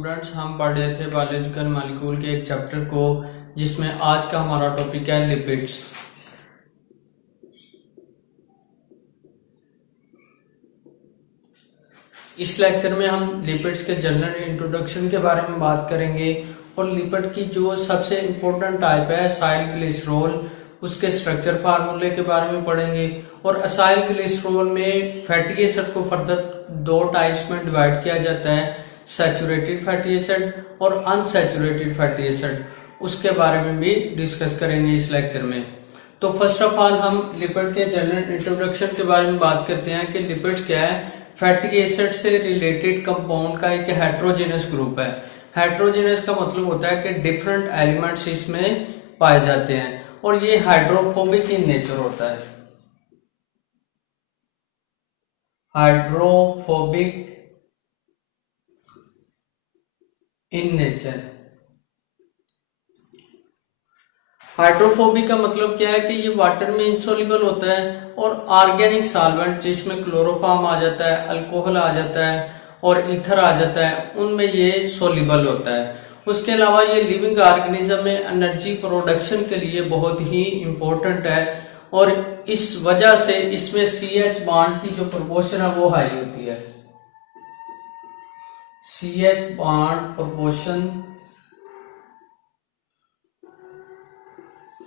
Students, हम पढ़ रहे थे बायोलॉजिकल मॉलिक्यूल के एक चैप्टर को, जिसमें आज का हमारा टॉपिक है लिपिड्स। इस लेक्चर में हम लिपिड्स के जनरल इंट्रोडक्शन के बारे में बात करेंगे और लिपिड की जो सबसे इम्पोर्टेंट टाइप है असाइल ग्लिसरॉल, उसके स्ट्रक्चर फार्मूले के बारे में पढ़ेंगे। और असाइल ग्लिसरॉल में फैटी एसिड को फर्दर दो टाइप्स में डिवाइड किया जाता है, सैचुरेटेड फैटी एसिड और अनसैचुरेटेड फैटी एसिड। उसके बारे में भी डिस्कस करेंगे इस लेक्चर में। तो फर्स्ट ऑफ ऑल हम लिपिड के जनरल इंट्रोडक्शन के बारे में बात करते हैं कि लिपिड्स क्या है। फैटी एसिड से रिलेटेड कंपाउंड का एक हेट्रोजेनस ग्रुप है। हेट्रोजेनस का मतलब होता है कि डिफरेंट एलिमेंट्स इसमें पाए जाते हैं और ये हाइड्रोफोबिक इन नेचर होता है। Hydrophobic in nature. हाइड्रोफोबिक का मतलब क्या है कि ये वाटर में इंसोल्युबल होता है और ऑर्गेनिक सॉल्वेंट जिसमें क्लोरोफॉर्म आ जाता है, अल्कोहल आ जाता है और ईथर आ जाता है, उनमें ये सोल्युबल होता है। उसके अलावा ये लिविंग ऑर्गेनिज्म में एनर्जी प्रोडक्शन के लिए बहुत ही इंपॉर्टेंट है और इस वजह से इसमें CH बॉन्ड की जो प्रोपोर्शन है वो हाई होती है। CH बॉन्ड प्रोपोर्शन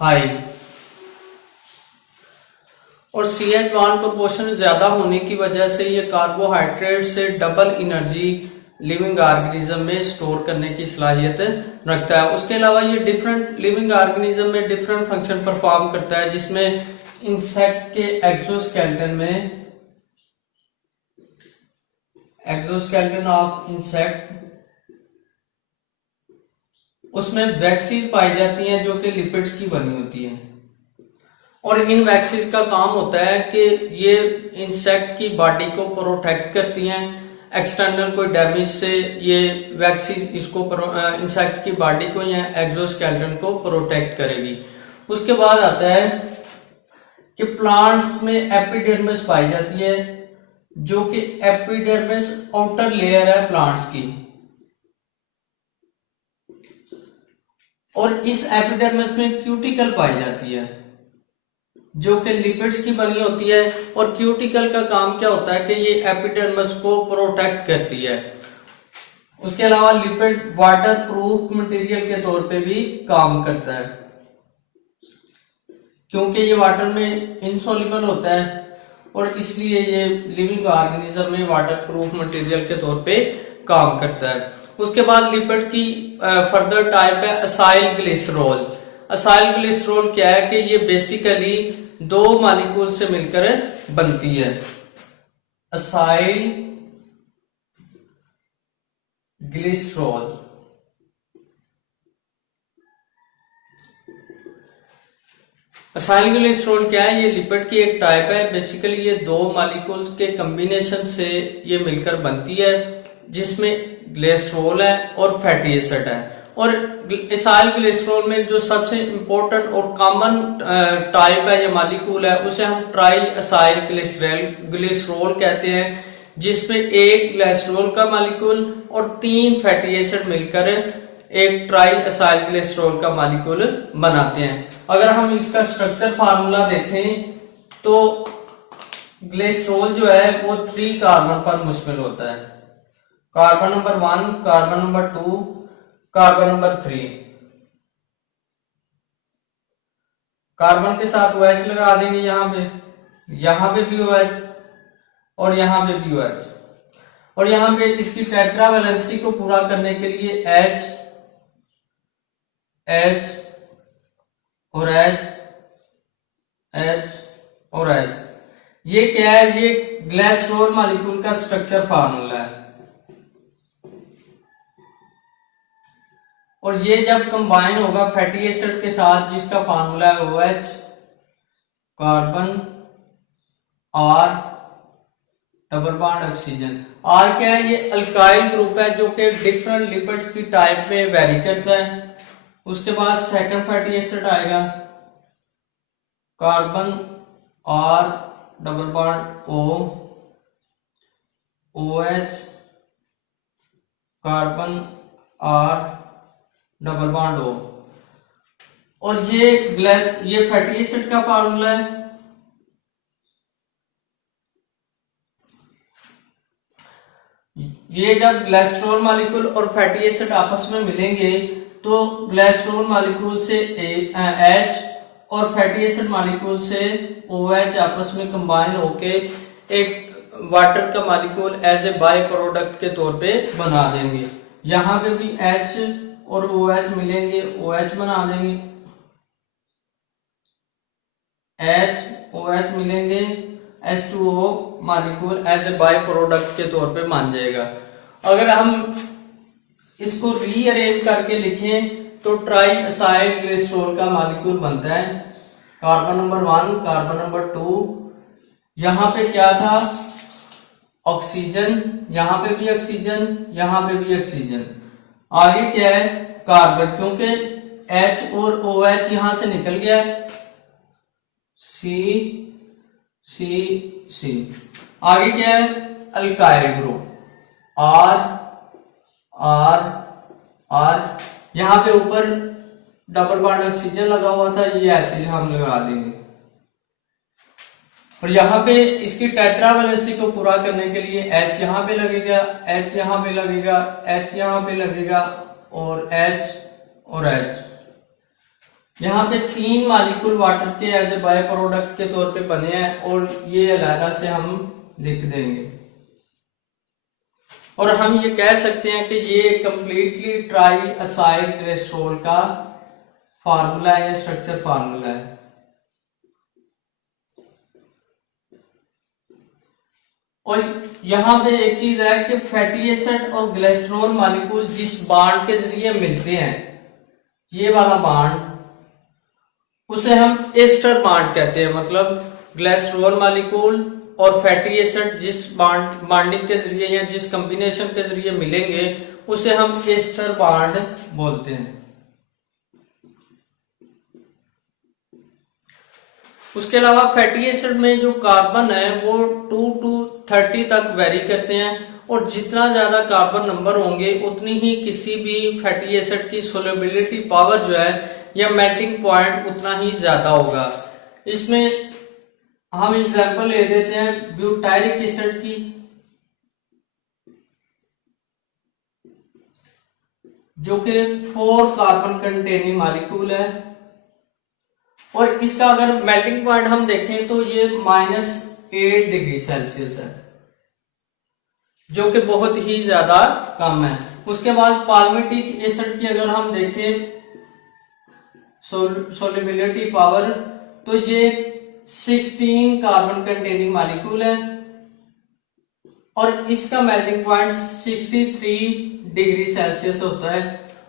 हाई, और CH बॉन्ड प्रोपोर्शन ज्यादा होने की वजह से ये कार्बोहाइड्रेट से डबल एनर्जी लिविंग ऑर्गेनिज्म में स्टोर करने की सलाहियत रखता है। उसके अलावा ये डिफरेंट लिविंग ऑर्गेनिज्म में डिफरेंट फंक्शन परफॉर्म करता है, जिसमें इंसेक्ट के एक्सोस्केलेटन ऑफ इंसेक्ट, उसमें वैक्सीज पाई जाती हैं जो कि लिपिड्स की बनी होती हैं। और इन वैक्सीज का काम होता है कि ये इंसेक्ट की बॉडी को प्रोटेक्ट करती हैं एक्सटर्नल कोई डैमेज से। ये वैक्सीज इसको इंसेक्ट की बॉडी को या एक्सोस्केलेटन को प्रोटेक्ट करेगी। उसके बाद आता है कि प्लांट्स में एपिडर्मिस पाई जाती है, जो कि एपिडर्मिस आउटर लेयर है प्लांट्स की, और इस एपिडर्मिस में क्यूटिकल पाई जाती है जो कि लिपिड्स की बनी होती है। और क्यूटिकल का काम क्या होता है कि ये एपिडर्मिस को प्रोटेक्ट करती है। उसके अलावा लिपिड वाटर प्रूफ मटेरियल के तौर पे भी काम करता है, क्योंकि ये वाटर में इनसॉल्युबल होता है और इसलिए ये लिविंग ऑर्गेनिज्म में वाटर प्रूफ मटेरियल के तौर पे काम करता है। उसके बाद लिपिड की फर्दर टाइप है असाइल ग्लिसरॉल। असाइल ग्लिसरॉल क्या है कि ये बेसिकली दो मॉलिक्यूल से मिलकर बनती है। असाइल ग्लिसरॉल असाइल ग्लिसरॉल क्या है? ये लिपिड की एक टाइप है। बेसिकली ये दो मॉलिक्यूल के कॉम्बिनेशन से ये मिलकर बनती है, जिसमें ग्लिसरॉल है और फैटी एसिड है। और असाइल ग्लिसरॉल में जो सबसे इंपॉर्टेंट और कॉमन टाइप है, ये मॉलिक्यूल है, उसे हम ट्राई असाइल ग्लिसरॉल कहते हैं, जिसमें एक ग्लिसरॉल का मॉलिक्यूल और तीन फैटी एसिड मिलकर एक ट्राई असाइल ग्लिसरॉल का मॉलिक्यूल बनाते हैं। अगर हम इसका स्ट्रक्चर फार्मूला देखें तो ग्लिसरॉल जो है वो 3 कार्बन पर मुश्तमिल होता है। Carbon number 1, carbon number 2, carbon number 3। Carbon के साथ OH लगा देंगे, यहां पे भी OH और यहां पे भी OH, और यहां पे इसकी टेट्रावैलेंसी को पूरा करने के लिए H और H और H। ये क्या है? ये ग्लिसरॉल मॉलिक्यूल का स्ट्रक्चर फार्मूला है। और ये जब कंबाइन होगा फैटी एसिड के साथ, जिसका फार्मूला है OH, carbon, R, double bond oxygen. R क्या है? ये अल्काइल ग्रुप है जो कि डिफरेंट लिपिड्स की टाइप में वेरी करता है। उसके बाद सेकंड फैटी एसिड आएगा carbon, R, double bond O, OH, carbon R double bond O। और ये फैटी एसिड का फार्मूला है। ये जब ग्लिसरॉल मॉलिक्यूल और फैटी एसिड आपस में मिलेंगे तो ग्लिसरॉल मॉलिक्यूल से H और फैटी एसिड मॉलिक्यूल से OH आपस में कंबाइन होके एक वाटर का molecule as a by product के तौर पे बना देंगे। यहां पे भी H और OH मिलेंगे, OH बना देंगे, H OH मिलेंगे, H2O molecule as a by product के तौर पे मान जाएगा। अगर हम इसको रीअरेंज करके लिखें तो ट्राई असाइल ग्लिसरॉल का मॉलिक्यूल बनता है। कार्बन नंबर 1, कार्बन नंबर 2, यहां पे क्या था, ऑक्सीजन, यहां पे भी ऑक्सीजन, यहां पे भी ऑक्सीजन। आगे क्या है, कार्बन, क्योंकि H और OH यहां से निकल गया है, C C C। आगे क्या है, alkyl group, R R R। यहां पे ऊपर डबल बॉन्ड ऑक्सीजन लगा हुआ था, ये ऐसे हम लगा देंगे। और यहाँ पे इसकी टेट्रा वैलेंसी को पूरा करने के लिए H यहाँ पे लगेगा, H यहाँ पे लगेगा, H यहाँ पे लगेगा और H और H। यहाँ पे 3 मॉलिक्यूल वाटर के एज ए बाय प्रोडक्ट के तौर पे बने हैं और ये अलग से हम लिख देंगे। और हम ये कह सकते हैं कि ये कंप्लीटली ट्राई असाइल ग्लिसरॉल का फार्मूला है, स्ट्रक्चर फार्मूला है। और यहां पे एक चीज है कि फैटी एसिड और ग्लिसरॉल मॉलिक्यूल जिस बॉन्ड के जरिए मिलते हैं, ये वाला बॉन्ड, उसे हम एस्टर बॉन्ड कहते हैं। मतलब ग्लिसरॉल मॉलिक्यूल और फैटी एसिड जिस बॉन्डिंग के जरिए या जिस कॉम्बिनेशन के जरिए मिलेंगे उसे हम एस्टर बॉन्ड बोलते हैं। उसके अलावा फैटी एसिड में जो कार्बन है वो 2 to 30 तक वेरी करते हैं और जितना ज्यादा कार्बन नंबर होंगे उतनी ही किसी भी फैटी एसिड की सोल्युबिलिटी पावर जो है या मेल्टिंग पॉइंट उतना ही ज्यादा होगा। इसमें हम एग्जांपल ले देते हैं ब्यूटाइरिक एसिड की, जो कि 4 कार्बन कंटेनिंग मॉलिक्यूल है और इसका अगर मेल्टिंग पॉइंट हम देखें तो ये -8 डिग्री सेल्सियस है, जो कि बहुत ही ज्यादा कम है। उसके बाद पाल्मिटिक एसिड की अगर हम देखें सोल्युबिलिटी पावर, तो ये 16 कार्बन कंटेनिंग मॉलिक्यूल है और इसका मेल्टिंग पॉइंट 63 डिग्री सेल्सियस होता है।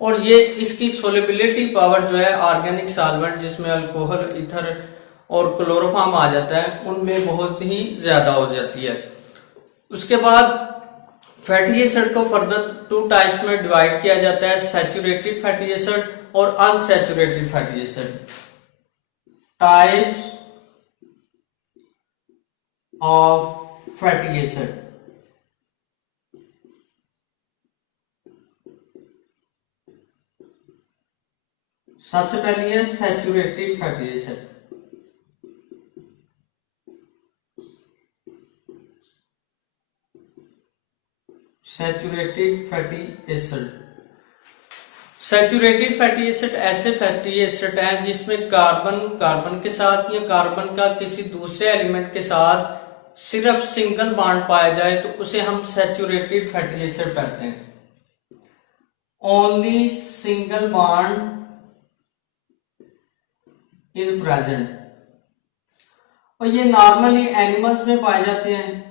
और ये इसकी सोल्युबिलिटी पावर जो है ऑर्गेनिक सॉल्वेंट जिसमें अल्कोहल, ईथर और क्लोरोफॉर्म आ जाता है उनमें बहुत ही ज्यादा हो जाती है। उसके बाद फैटी एसिड को फर्दर 2 टाइप्स में डिवाइड किया जाता है, सैचुरेटेड फैटी एसिड और unsaturated fatty acid. Types of fatty acid, सबसे पहले है saturated fatty acid. Saturated fatty acid, saturated fatty acid ऐसे फैटी एसिड हैं जिसमें कार्बन के साथ या कार्बन का किसी दूसरे एलिमेंट के साथ सिर्फ सिंगल बॉन्ड पाया जाए तो उसे हम सैचुरेटेड फैटी एसिड कहते हैं। Only single bond is present, और ये नॉर्मली एनिमल्स में पाए जाते हैं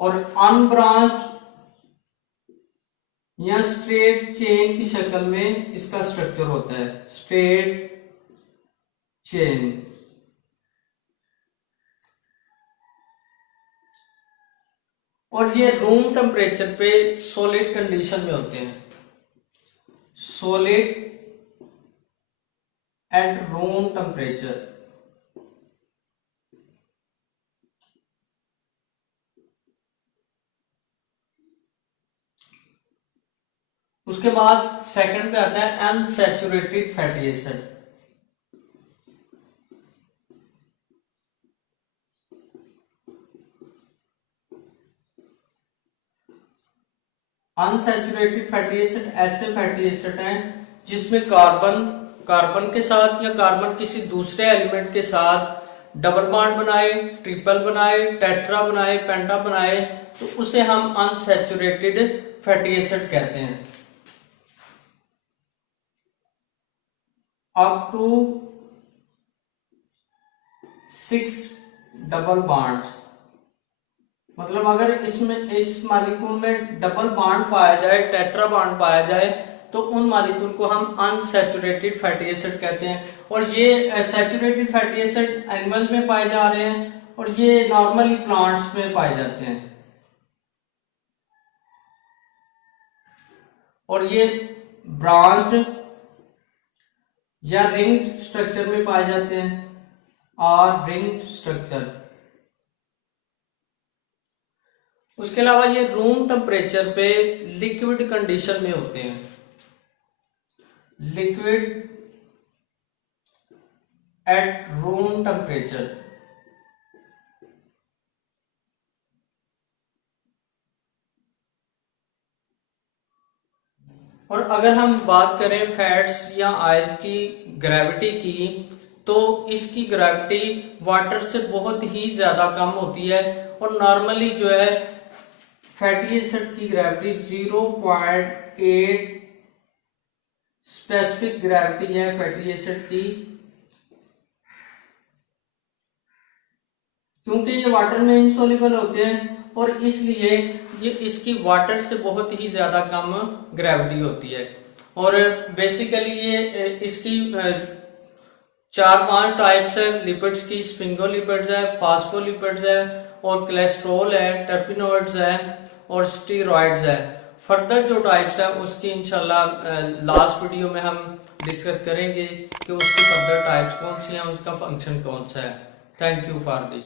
और अनब्रांच्ड या स्ट्रेट चेन की शक्ल में इसका स्ट्रक्चर होता है, स्ट्रेट चेन। और ये रूम टेम्परेचर पे सॉलिड कंडीशन में होते हैं, सॉलिड एट रूम टेम्परेचर। उसके बाद सेकंड पे आता है unsaturated fatty acid. Unsaturated fatty acid ऐसे फैटी एसिड हैं जिसमें कार्बन के साथ या कार्बन किसी दूसरे एलिमेंट के साथ डबल बॉन्ड बनाए, ट्रिपल बनाए, टेट्रा बनाए, पेंटा बनाए, तो उसे हम अनसैचुरेटेड फैटी एसिड कहते हैं। अप टू 6 डबल बॉन्ड्स, मतलब अगर इसमें इस मॉलिक्यूल में डबल बॉन्ड पाया जाए, टेट्रा बॉन्ड पाया जाए, तो उन मॉलिक्यूल को हम अनसैचुरेटेड फैटी एसिड कहते हैं। और ये सैचुरेटेड फैटी एसिड एनिमल में पाए जा रहे हैं और ये नॉर्मली प्लांट्स में पाए जाते हैं। और ये ब्रांच्ड या रिंग्ड स्ट्रक्चर में पाए जाते हैं, और रिंग्ड स्ट्रक्चर। उसके अलावा ये रूम टेम्परेचर पे लिक्विड कंडीशन में होते हैं, लिक्विड एट रूम टेम्परेचर। और अगर हम बात करें फैट्स या ऑयल्स की ग्रेविटी की, तो इसकी ग्रेविटी वाटर से बहुत ही ज्यादा कम होती है। और नॉर्मली जो है फैटी एसिड की ग्रेविटी 0.8 स्पेसिफिक ग्रेविटी है फैटी एसिड की, क्योंकि ये वाटर में इनसॉल्युबल होते हैं और इसलिए ये इसकी वाटर से बहुत ही ज्यादा कम ग्रेविटी होती है। और बेसिकली ये इसकी 4-5 टाइप्स है लिपिड्स की, स्फिंगोलिपिड्स है, फास्फोलिपिड्स है, और कोलेस्ट्रॉल है, टर्पिनोइड्स है, और स्टीरॉइड्स है। फर्दर जो टाइप्स है उसकी इंशाल्लाह लास्ट वीडियो में हम डिस्कस करेंगे कि उसकी फर्दर टाइप्स कौन सी हैं, उसका फंक्शन कौन सा है। Thank you for this.